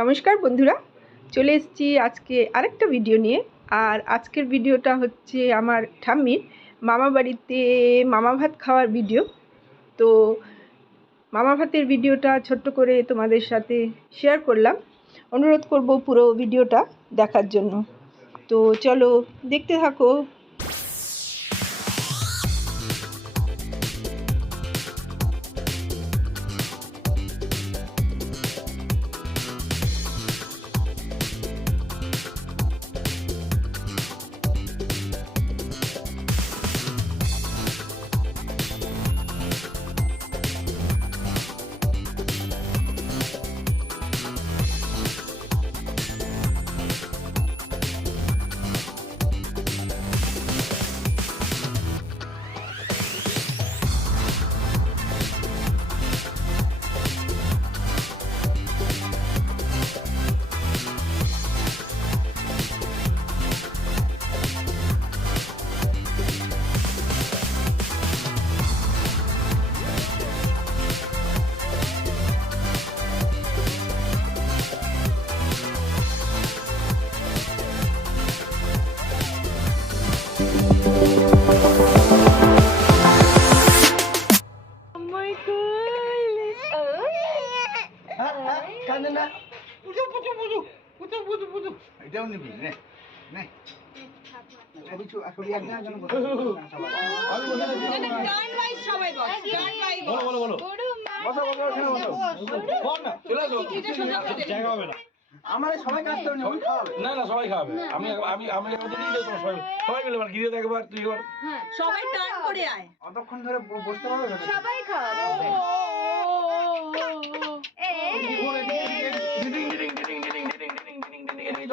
নমস্কার বন্ধুরা, চলে এসেছি আজকে আরেকটা ভিডিও নিয়ে। আর আজকের ভিডিওটা হচ্ছে আমার ঠাম্মির মামা বাড়িতে মামা ভাত খাওয়ার ভিডিও। তো মামা ভাতের ভিডিওটা ছোট্ট করে তোমাদের সাথে শেয়ার করলাম। অনুরোধ করব পুরো ভিডিওটা দেখার জন্য। তো চলো দেখতে থাকো। এটাও নিবি নে নে ছবি ছবি একজন একজন আমার সবাই কাজ করবে না না সবাই খাবে আমি আমি আমি সবাই মিলে গিয়ে দেখবার তুই এবার সবাই টার্ন করে আয় অতক্ষণ ধরে বসতে পারবে না সবাই খাবে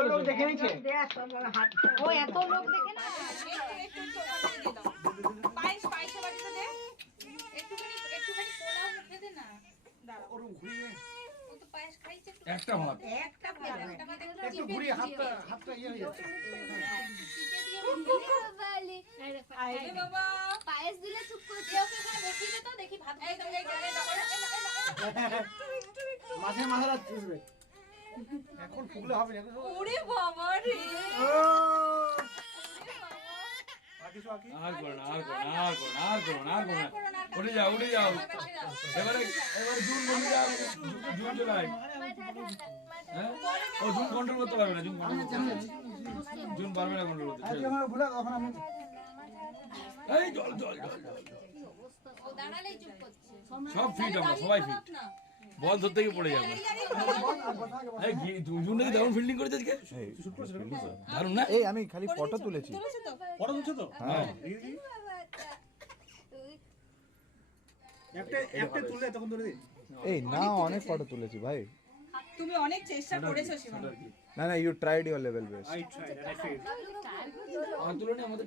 লোক দেখে নিচ্ছে ও এত লোক দেখে না একটা ভাত একটু ঘুরিয়ে হাতটা ইয়ে হয়ে যাচ্ছে পায়েস দিলে চুপ করছে দেখি ভাত মাঝে মাথাটা চুষবে এখন ফুগলে হবে না ওরে বাবা রে উঠে যাও এবারে জুন বন্ধু যাও জুন চলে হ্যাঁ ও জুন কন্ট্রোল করতে পারবে না জুন পারবে না কন্ট্রোল করতে এই জল সব ফিট আমরা সবাই ফিট বল ধরতে গিয়ে পড়ে যাবে জুন নাকি দারুণ ফিল্ডিং করেছে আজকে দারুণ না এই আমি খালি ফটো তুলেছি ফটো তুলছো তো হ্যাঁ একটা তুললে তখন ধরে দিই এই না অনেক ফটো তুলেছি ভাই তুমি অনেক চেষ্টা করেছো শিবম না না you tried your level best I tried I fail তুলনে আমাদের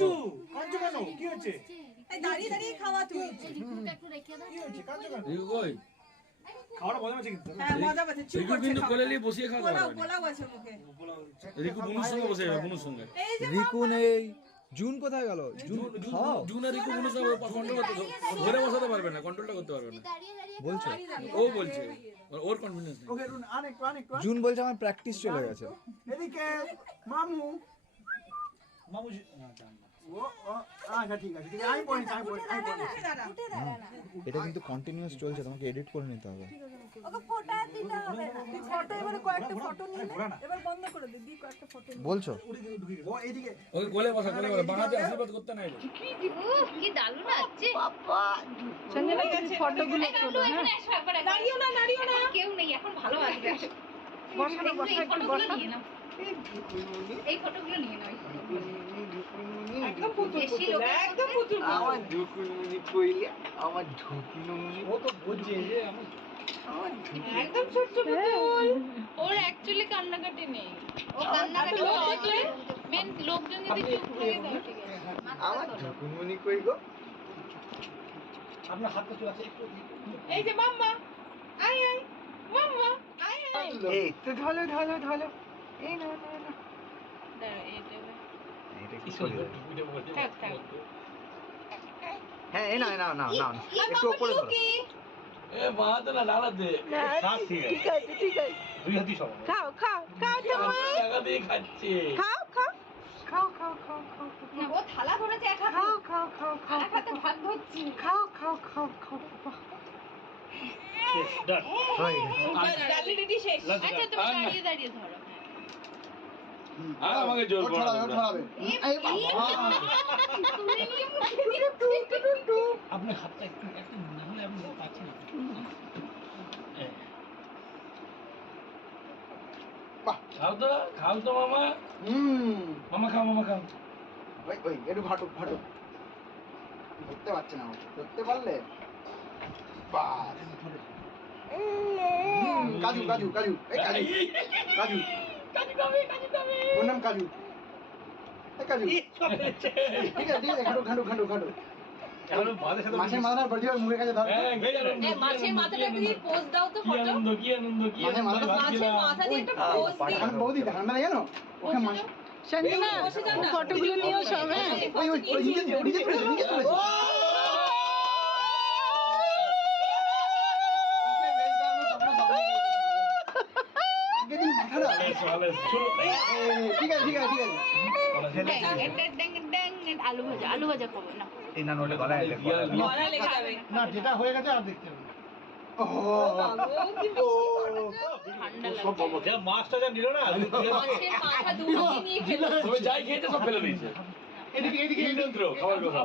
টু কাঞ্চু কেন কি হচ্ছে এই দাঁড়িয়ে দাঁড়িয়ে খাওয়া তুই একটু রেখে দাও কি হচ্ছে কাঞ্চু কেন এই কই খাওয়াটা মজা আছে কিন্তু হ্যাঁ মজা পাচ্ছে চুপ রিকু করছে কিন্তু কোলে নিয়ে বসিয়ে খাওয়া পোলাও যাবে পোলাও আছে মুখে রিকু বুনুর সঙ্গে বসে যাবে বুনুর সঙ্গে এই যে রিকু নেই জুন কোথায় গেল জুন খাও জুন আর রিকু বুনুর সঙ্গে কন্ট্রোল করতে ধরে বসাতে পারবে না কন্ট্রোলটা করতে পারবে না দাঁড়িয়ে দাঁড়িয়ে বলছো ও বলছে ওর কনফিডেন্স নেই ওকে আরেকটু জুন বলছে আমার প্র্যাকটিস চলে গেছে এদিকে মামু না জান না ও আচ্ছা ঠিক আছে আমি পড়ি দাঁড়া এটা কিন্তু কন্টিনিউয়াস চলছে তোমাকে এডিট করে নিতে হবে ওকে ফটো দিতে হবে না তুই ফটো এবারে কয়েকটা ফটো নিয়ে এবার বন্ধ করে দে দি কয়েকটা ফটো বলছো ও এদিকে ওকে কোলে বসা বাংলাতে আশীর্বাদ করতে নাই কি দারুণ আছে সঞ্জনা গেছে ফটোগুলো দাঁড়িও না কেউ নেই এখন ভালো আসবে এই ফটোগুলো নিয়ে নাও একদম পুতুল একদম পুতুল আমার ঢুকুনি কইলে আমার ঢুকুনি ও তো বুঝছে যে আমি একদম ছোট পুতুল ওর অ্যাকচুয়ালি কান্নাকাটি নেই ও কান্নাকাটি মেন লোকজন যদি চুপ করে দাও ঠিক আছে আমার ঢুকুনি কই গো আপনার হাতটা চলে আছে একটু এই যে মাম্মা আই মাম্মা আই এই তো ঢালো এই না এটা কি করে থাক হ্যাঁ এই না একটু উপরে ধরো এ মা তো না ডালা দে না, ঠিক ঠিক আছে ঠিক আছে দুই হাতি সব খাও খাও খাও জামাই টাকা দিয়ে খাচ্ছে খাও খাও ও থালা ধরেছে এক হাতে আর এক হাতে ভাত ধরছি ডালি রেডি শেষ আচ্ছা তুমি দাঁড়িয়ে দাঁড়িয়ে ধরো আর আমাকে জোর করো না আপনার হাতটা একটু না হলে আপনি পাচ্ছেন না খাও তো মামা মামা খাও ওই একটু ফাটুক ধরতে পারছে না ধরতে পারলে বাস কাজু এই কাজু ওর নাম কাজু এই কাজু ঠিক আছে ঘাটু মাছের মাথাটা বলছি ওর মুখের কাছে ধর মাছের মাথাটা দিয়ে পোজ দাও তো কি ফটো আনন্দ মাছের মাথাটা মাছের মাথা দিয়ে একটা পোজ দিই এখন বৌদি দেখান না জানো ওকে মাছ সঞ্জনা ফটোগুলো নিও সব হ্যাঁ ওই নিজে তুলেছে ঠিক আছে আলু ভাজা খাবো না এই না নলে গলায় গলা লেগে যাবে না যেটা হয়ে গেছে আর দেখতে হবে ঠান্ডা মাছটা যা নিল না মাছের মাথা দুটো নিয়ে খেলো তবে যাই খেয়েছে সব ফেলে দিয়েছে এদিকে ইন্দ্র খাবার কথা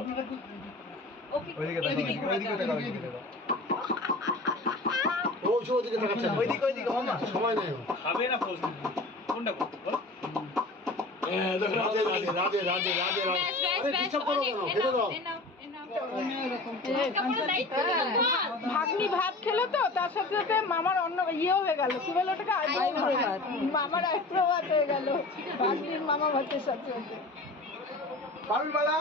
ওইদিকে মামা সময় নেই খাবে না কোনটা বল ভাগ্নি ভাত খেলো তো তার সাথে সাথে মামার অন্য ইয়েও হয়ে গেল কি বলে ওটাকে আইব্রো ভাত মামার আইব্রো ভাত হয়ে গেল ভাগ্নির মামা ভাতের সাথে সাথে পারুল বালা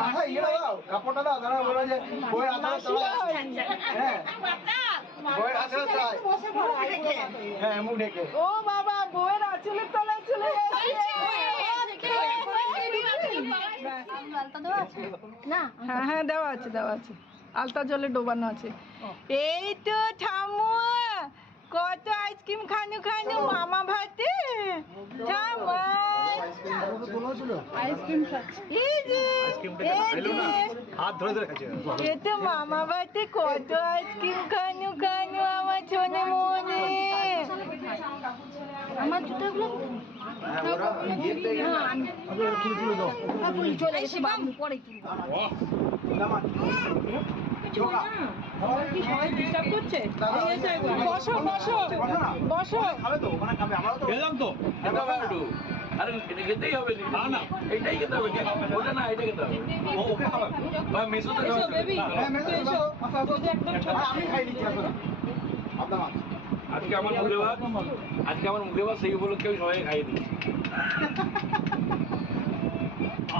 মাথায় ইয়ে দাও কাপড়টা দাও দাঁড়া বলো যে বইয়ের আচার হ্যাঁ বইয়ের আচার চাই হ্যাঁ মুখ ঢেকে ও বাবা বউয়ের আঁচলের তলায় চলে হ্যাঁ হ্যাঁ দেওয়া আছে আলতা জলে ডোবানো আছে এই তো ঠাম্মু কত আইসক্রিম খানু মামা ভাতে আইসক্রিম খাচ্ছে হাত ধরে খাচ্ছে এ তো মামা ভাতে কত আইসক্রিম খানু আমার ছোনে মনে আমার জুতোগুলো চলে গেছে পরে কিনবো সবাই ডিস্টার্ব করছে বসো খেলাম তো খেতে হবে একটু আরে এটা খেতেই হবে না এইটাই খেতে হবে ওটা না এটা খেতে হবে ওকে খাবার ভাই মেসো তো এসো বেবি আমি খাই দিচ্ছি আসলে আপনার মাছ আজকে আমার মুখে ভাত সেই উপলক্ষে আমি সবাই খাইয়ে দিচ্ছি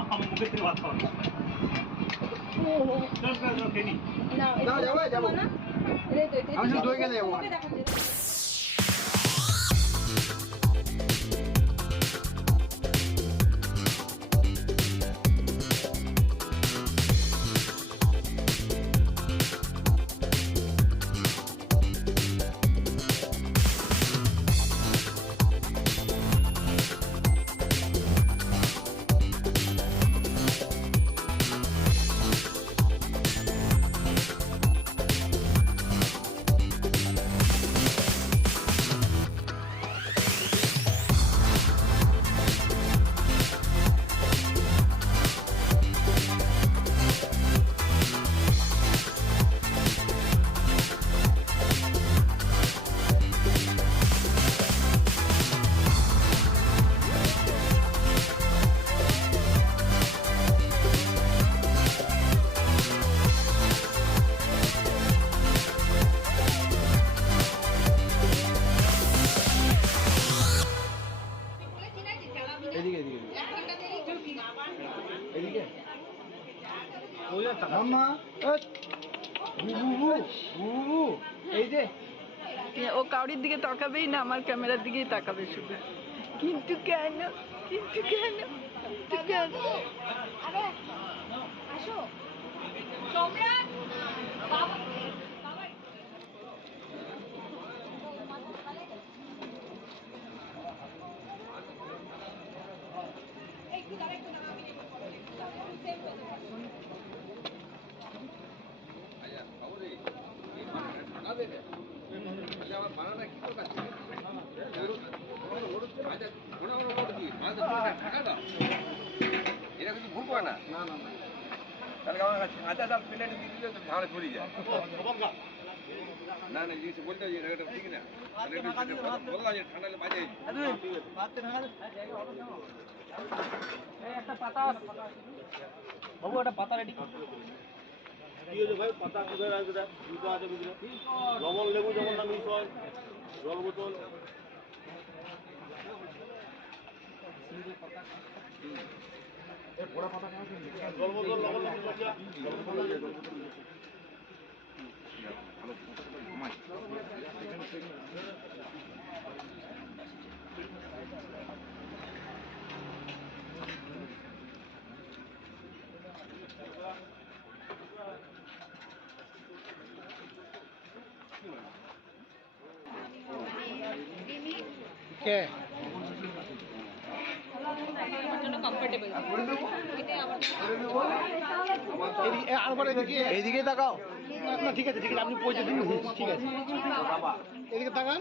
আমার মুখে থেকে ভাত খাওয়া যাবো আমি শুধু দই খেতে যাবো মাম্মা এই যে ও কাউরির দিকে তাকাবেই না আমার ক্যামেরার দিকেই তাকাবে শুধু কিন্তু কেন করে না তাহলে আমার কাছে আধা চাল প্লেট দিয়ে দিলে তো ঝাড়ে ছড়িয়ে যায় না না জিনিস বলতে যে এটা ঠিক না বলা যে ঠান্ডা বাজে একটা পাতা বাবু একটা পাতা রেডি কি হয়েছে ভাই পাতা কোথায় রাখবে দুটো আছে বুঝলে লবণ লেবু যেমন না মিশ হয় জল বোতল জল বোতল লবণ লেবু কে এইদিকে তাকাও না ঠিক আছে আপনি পৌঁছে দিন ঠিক আছে এদিকে তাকান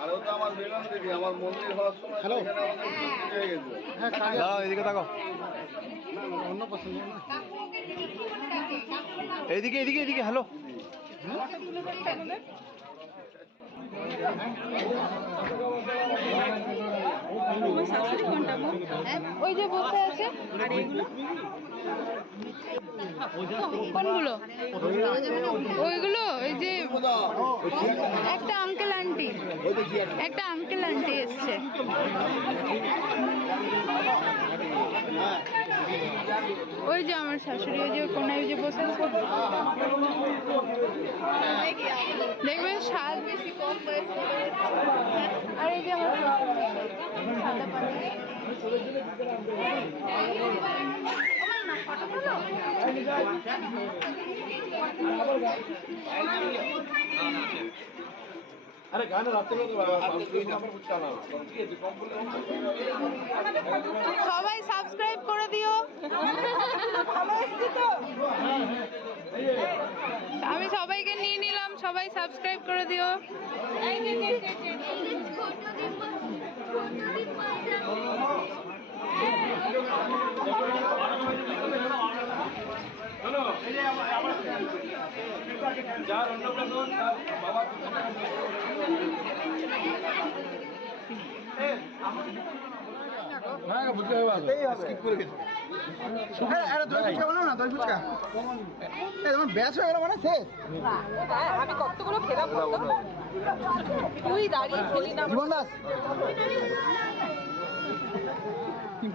আর তো আমার বেলন দেখি আমার মন্দির হওয়ার সময় হ্যালো হয়ে গেছে হ্যাঁ দাঁড়াও এদিকে তাকাও অন্য পছন্দ না এদিকে হ্যালো ওই যে বসে আছে কোনগুলো ওইগুলো ওই যে একটা আঙ্কেল আন্টি এসছে ওই যে আমার শাশুড়ি ওই যে কোনায় ওই যে বসে আছে দেখবেন স্বাদ বেশি কম আর এই যে আমার সাদা পানি আরে গানে রাখতে সবাই সাবস্ক্রাইব করে দিও আমি সবাইকে নিয়ে নিলাম সবাই সাবস্ক্রাইব করে দিও যার অন্নপ্রাশন তার বাবা হ্যাঁ বুঝতে হবে স্কিপ করে গেছে দই ফুচকা বানাও না দই ফুচকা তোমার ব্যাস হয়ে গেল মানে শেষ আমি কতগুলো খেলাম তুই দাঁড়িয়ে খেলি না জীবন দাস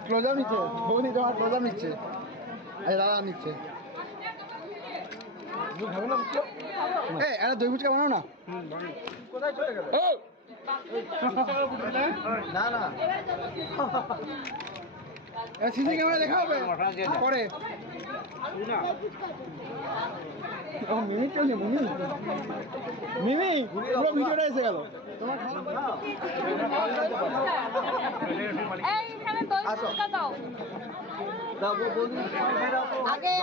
ক্লোজ আপ নিচ্ছে বৌদি তোমার ক্লোজ আপ নিচ্ছে আরে দাদা নিচ্ছে দই ফুচকা বানাও না কোথায় চলে গেল না না সিসি ক্যামেরা দেখা হবে পরে ও মিমি চলছে মিমি পুরো ভিডিওটা এসে গেল তোমার এইখানে দই ফুচকা দাও আগে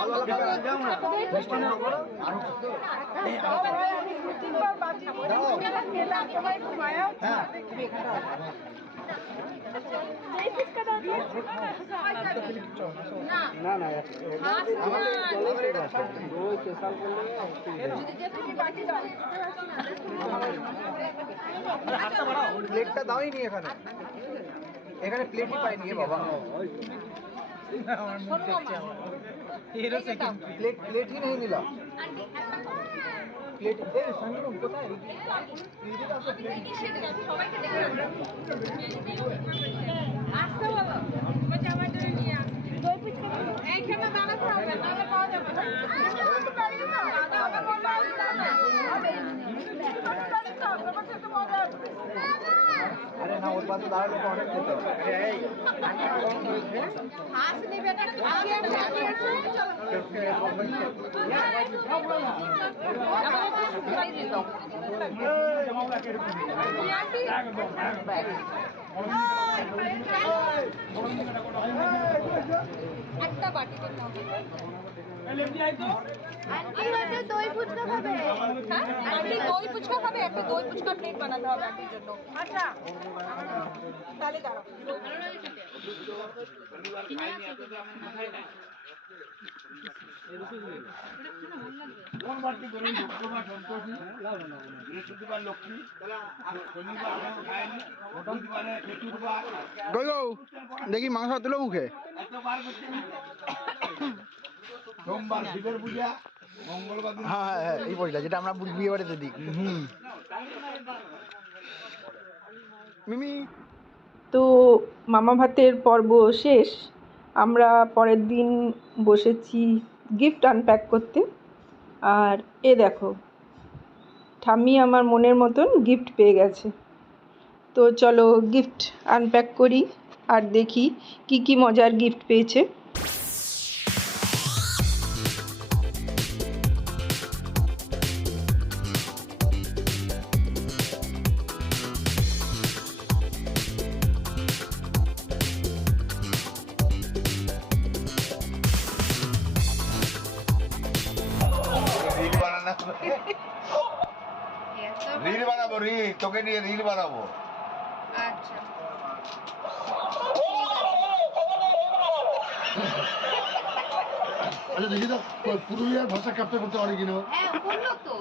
না না হাতটা বাড়াও প্লেটটা দাওই নি এখানে প্লেটই পাইনি বাবা प्लेट ही नहीं मिला प्लेट संगम কোথায় আসতে বলো বলছে আমার জন্য নিয়ে আস দই ফুচকা এইখানে দাঁড়াতে হবে নাহলে পাওয়া যাবে না দাদা বললো আমি अरे ना और बात दाल को ऑर्डर करते हैं হাঁস নেবে না আগে আগে একটা বাটিতে দই ফুচকা খাবে আন্টি দই ফুচকা খাবে একটা দই ফুচকা প্লেট বানাতে হবে আন্টির জন্য আচ্ছা তাহলে দাঁড়াও কোন বারটি করুন? শুক্রবার সন্তোষী, বৃহস্পতিবার লক্ষ্মী, শনিবার আমরা খাইনি, বুধবারে চতুর্বার, কই গো দেখি মাংস তুলো মুখে। এতবার করতে সোমবার শিবের পূজা, মঙ্গলবার দিন হ্যাঁ হ্যাঁ হ্যাঁ এই পয়সা যেটা আমরা বিয়ে বাড়িতে দিই। মিমি তো মামা ভাতের পর্ব শেষ। আমরা পরের দিন বসেছি গিফট আনপ্যাক করতে। আর এ দেখো, ঠাম্মি আমার মনের মতন গিফট পেয়ে গেছে। তো চলো গিফট আনপ্যাক করি আর দেখি কি কি মজার গিফট পেয়েছে। রিল বানানো, রিল বানাবো, রিল তোকে নিয়ে রিল বানাবো। আচ্ছা আচ্ছা দেখি তো পুরুলিয়ার ভাষা ক্যাপচার করতে পারি কিনা। হ্যাঁ বললো তো